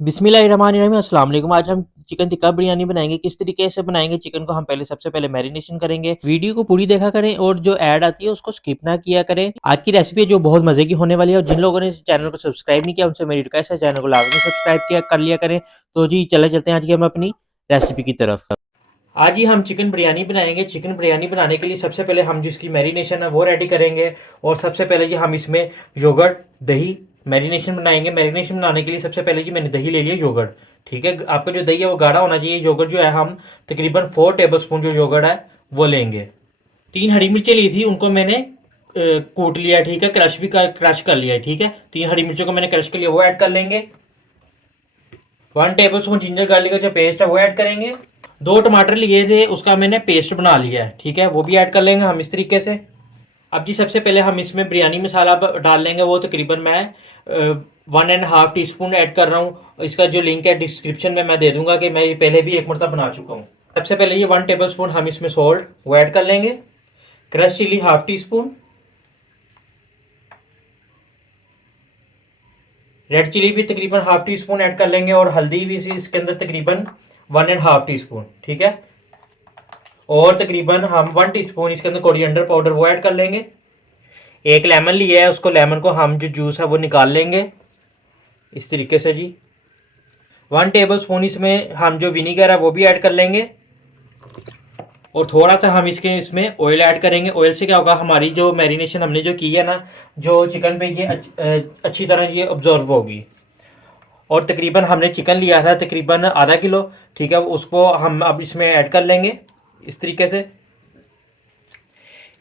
बिस्मिल्लाहिर्रहमानिर्रहीम, अस्सलाम वालेकुम। आज हम चिकन टिक्का बिरयानी बनाएंगे। किस तरीके से बनाएंगे चिकन को, हम पहले सबसे पहले मैरिनेशन करेंगे। वीडियो को पूरी देखा करें और जो ऐड आती है उसको स्किप ना किया करें। आज की रेसिपी है जो बहुत मजे की होने वाली है, और जिन लोगों ने इस चैनल को सब्सक्राइब नहीं किया उनसे मेरी रिक्वेस्ट है चैनल को लाजमी सब्सक्राइब किया कर लिया करें। तो जी चले चलते हैं आज की हम अपनी रेसिपी की तरफ। आज ही हम चिकन बिरयानी बनाएंगे। चिकन बिरयानी बनाने के लिए सबसे पहले हम जिसकी मैरिनेशन है वो रेडी करेंगे। और सबसे पहले जी हम इसमें योगर्ट, दही मैरिनेशन बनाएंगे। मैरिनेशन बनाने के लिए सबसे पहले जी मैंने दही ले लिया, योगर्ट। ठीक है, आपका जो दही है वो गाढ़ा होना चाहिए। योगर्ट जो है हम तकरीबन 4 टेबल स्पून जो योगर्ट है वो लेंगे। 3 हरी मिर्चें ली थी, उनको मैंने कूट लिया। ठीक है, क्रश कर लिया है। ठीक है, 3 हरी मिर्चों को मैंने क्रश कर लिया, वो ऐड कर लेंगे। 1 टेबल स्पून जिंजर गार्लिक का जो पेस्ट है वो ऐड करेंगे। 2 टमाटर लिए थे, उसका मैंने पेस्ट बना लिया है। ठीक है, वो भी ऐड कर लेंगे हम इस तरीके से। अब जी सबसे पहले हम इसमें बिरयानी मसाला डाल लेंगे। वो तकरीबन मैं 1.5 टीस्पून ऐड कर रहा हूँ। इसका जो लिंक है डिस्क्रिप्शन में मैं दे दूंगा, कि मैं ये पहले भी एक मरतबा बना चुका हूँ। सबसे पहले ये 1 टेबल स्पून हम इसमें सॉल्ट वो ऐड कर लेंगे। Crush chilli ½ teaspoon, red chilli भी तकरीबन ½ टीस्पून ऐड कर लेंगे, और हल्दी भी इसके अंदर तकरीबन 1.5 टीस्पून। ठीक है, और तकरीबन हम 1 टीस्पून इसके अंदर कोरिएंडर पाउडर वो ऐड कर लेंगे। एक लेमन लिया है, उसको लेमन को हम जो जूस है वो निकाल लेंगे इस तरीके से जी। 1 टेबल स्पून इसमें हम जो विनीगर है वो भी ऐड कर लेंगे। और थोड़ा सा हम इसमें ऑयल ऐड करेंगे। ऑयल से क्या होगा, हमारी जो मैरिनेशन हमने जो की है ना, जो चिकन पे ये अच्छी तरह ये ऑब्जर्व होगी। और तकरीबन हमने चिकन लिया था तकरीबन ½ किलो। ठीक है, उसको हम अब इसमें ऐड कर लेंगे इस तरीके से।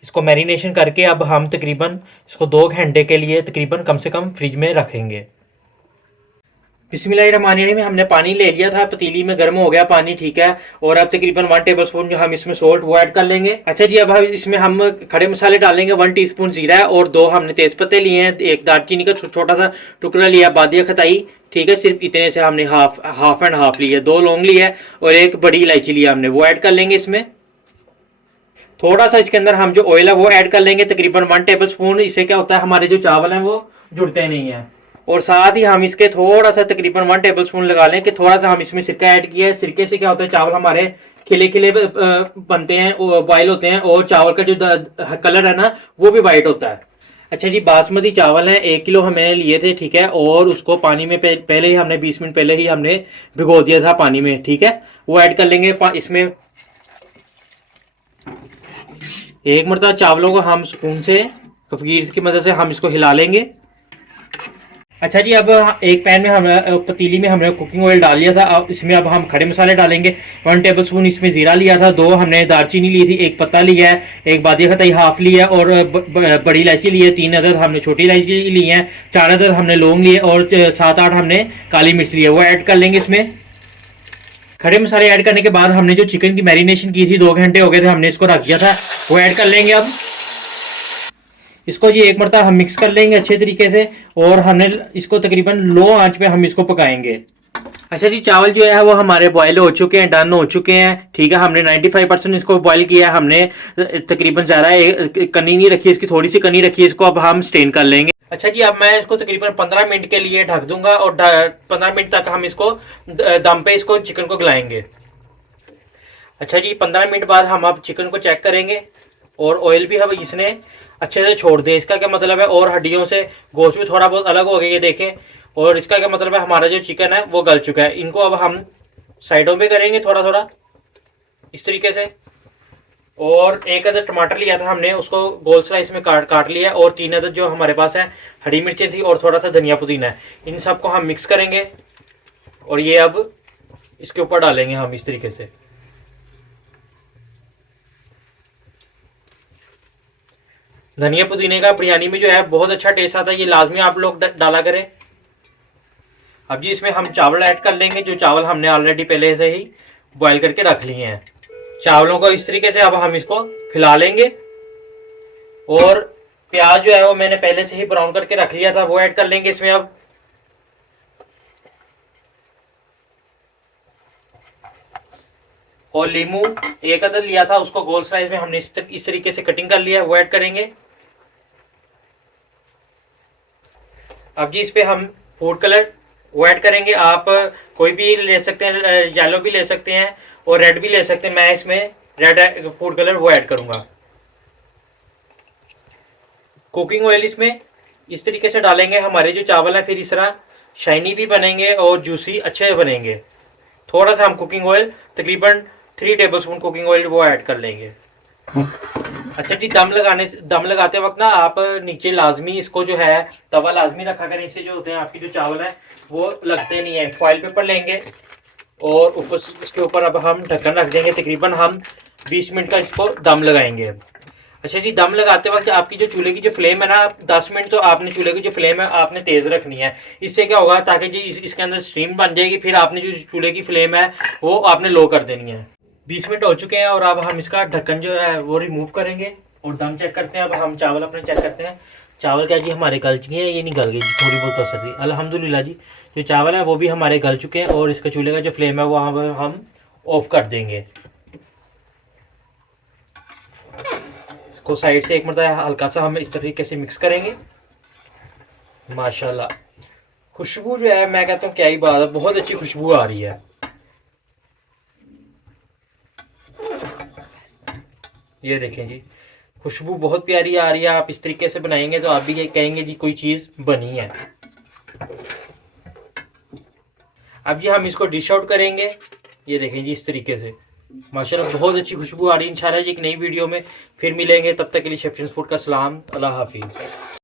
इसको मैरिनेशन करके अब हम तकरीबन इसको 2 घंटे के लिए तकरीबन कम से कम फ्रिज में रखेंगे। बिस्मिल्लाहिर्रहमानिर्रहीम, हमने पानी ले लिया था, पतीली में गर्म हो गया पानी। ठीक है, और अब तकरीबन 1 टेबल स्पून जो हम इसमें सोल्ट वो ऐड कर लेंगे। अच्छा जी, अब हम इसमें हम खड़े मसाले डालेंगे। 1 टीस्पून जीरा है, और 2 हमने तेज पत्ते लिए हैं, एक दालचीनी का छोटा सा टुकड़ा लिया, बादिया खताई। ठीक है, सिर्फ इतने से हमने हाफ एंड हाफ लिया, 2 लौंग लिया है, और एक बड़ी इलायची लिया हमने, वो ऐड कर लेंगे इसमें। थोड़ा सा इसके अंदर हम जो ऑयल है वो ऐड कर लेंगे तकरीबन 1 टेबल स्पून। इससे क्या होता है, हमारे जो चावल हैं वो जुड़ते नहीं है। और साथ ही हम इसके थोड़ा सा तकरीबन 1 टेबल स्पून लगा लें, कि थोड़ा सा हम इसमें सिरका ऐड किया है। सिरके से क्या होता है, चावल हमारे खिले खिले बनते हैं, बॉयल होते हैं, और चावल का जो कलर है ना वो भी वाइट होता है। अच्छा जी, बासमती चावल हैं 1 किलो हमने लिए थे। ठीक है, और उसको पानी में पहले ही हमने 20 मिनट पहले ही हमने भिगो दिया था पानी में। ठीक है, वो ऐड कर लेंगे इसमें। एक मरतबा चावलों को हम स्पून से, कफगीर की मदद से हम इसको हिला लेंगे। अच्छा जी, अब एक पैन में हम पतीली में हमने कुकिंग ऑयल डाल लिया था। अब इसमें अब हम खड़े मसाले डालेंगे। 1 टेबल स्पून इसमें जीरा लिया था, 2 हमने दालचीनी ली थी, एक पत्ता लिया है, एक बादिया खताई हाफ लिया, और बड़ी इलायची ली है, 3 अदद हमने छोटी इलायची ली है, 4 अदद हमने लौंग लिए, और 7-8 हमने काली मिर्च ली है, वो ऐड कर लेंगे इसमें। खड़े मसाले ऐड करने के बाद हमने जो चिकन की मैरिनेशन की थी, 2 घंटे हो गए थे, हमने इसको रख दिया था, वो ऐड कर लेंगे अब। इसको जी एक मरतबा हम मिक्स कर लेंगे अच्छे तरीके से, और हमने इसको तकरीबन लो आंच पे हम इसको पकाएंगे। अच्छा जी, चावल जो है वो हमारे बॉयल हो चुके हैं, डन हो चुके हैं। ठीक है, हमने 95% इसको बॉयल किया है हमने, तकरीबन ज़्यादा कनी नहीं रखी, इसकी थोड़ी सी कनी रखी है। इसको अब हम स्टेन कर लेंगे। अच्छा जी, अब मैं इसको तकरीबन 15 मिनट के लिए ढक दूंगा, और 15 मिनट तक हम इसको दम पे इसको चिकन को गलाएंगे। अच्छा जी, 15 मिनट बाद हम अब चिकन को चेक करेंगे, और ऑयल भी अब इसने अच्छे से छोड़ दिया। इसका क्या मतलब है, और हड्डियों से गोश्त भी थोड़ा बहुत अलग हो गया, ये देखें। और इसका क्या मतलब है, हमारा जो चिकन है वो गल चुका है। इनको अब हम साइडों पे करेंगे थोड़ा थोड़ा इस तरीके से। और 1 अदद टमाटर लिया था हमने, उसको गोल स्लाइस में काट काट लिया, और 3 अदद जो हमारे पास है हरी मिर्चें थी, और थोड़ा सा धनिया पुदीना है। इन सबको हम मिक्स करेंगे, और ये अब इसके ऊपर डालेंगे हम इस तरीके से। धनिया पुदीने का बिरयानी में जो है बहुत अच्छा टेस्ट आता है, ये लाजमी आप लोग डाला करें। अब जी इसमें हम चावल ऐड कर लेंगे, जो चावल हमने ऑलरेडी पहले से ही बॉईल करके रख लिए हैं। चावलों को इस तरीके से अब हम इसको फैला लेंगे, और प्याज जो है वो मैंने पहले से ही ब्राउन करके रख लिया था, वो ऐड कर लेंगे इसमें अब। और लीमू 1 अदद लिया था, उसको गोल स्लाइस में हमने इस तरीके से कटिंग कर लिया है, वो ऐड करेंगे। अब जी इस पे हम फूड कलर वो ऐड करेंगे। आप कोई भी ले सकते हैं, येलो भी ले सकते हैं और रेड भी ले सकते हैं। मैं इसमें रेड फूड कलर वो ऐड करूंगा। कुकिंग ऑयल इसमें इस तरीके से डालेंगे, हमारे जो चावल है फिर इस तरह शाइनी भी बनेंगे और जूसी अच्छे बनेंगे। थोड़ा सा हम कुकिंग ऑयल तकरीबन 3 टेबलस्पून कुकिंग ऑयल वो ऐड कर लेंगे। अच्छा जी, दम लगाते वक्त ना आप नीचे लाजमी इसको जो है तवा लाजमी रखा करें, इससे जो होते हैं आपकी जो चावल है वो लगते नहीं है। फॉइल पेपर लेंगे और ऊपर इसके ऊपर अब हम ढक्कन रख देंगे। तकरीबन हम 20 मिनट का इसको दम लगाएंगे। अच्छा जी, दम लगाते वक्त आपकी जो चूल्हे की जो फ्लेम है ना, 10 मिनट तो आपने चूल्हे की जो फ्लेम है आपने तेज़ रखनी है। इससे क्या होगा, ताकि जी इसके अंदर स्टीम बन जाएगी, फिर आपने जो चूल्हे की फ्लेम है वो आपने लो कर देनी है। 20 मिनट हो चुके हैं और अब हम इसका ढक्कन जो है वो रिमूव करेंगे और दम चेक करते हैं। अब हम चावल अपने चेक करते हैं। चावल क्या जी हमारे गल चुके हैं, ये नहीं गल गई जी, थोड़ी बहुत कसर थी। अल्हम्दुलिल्लाह जी, जो चावल है वो भी हमारे गल चुके हैं और इसका चूल्हे का जो फ्लेम है वो हम ऑफ कर देंगे। इसको साइड से एक मरतबा हल्का सा हम इस तरीके से मिक्स करेंगे। माशाल्लाह खुशबू जो है, मैं कहता हूँ क्या ही बात है, बहुत अच्छी खुशबू आ रही है। ये देखें जी, खुशबू बहुत प्यारी आ रही है। आप इस तरीके से बनाएंगे तो आप भी ये कहेंगे जी कोई चीज़ बनी है। अब जी हम इसको डिश आउट करेंगे। ये देखें जी इस तरीके से माशाल्लाह बहुत अच्छी खुशबू आ रही है। इंशाल्लाह जी एक नई वीडियो में फिर मिलेंगे, तब तक के लिए शेफ प्रिंस फूड का सलाम, अल्लाह हाफिज़।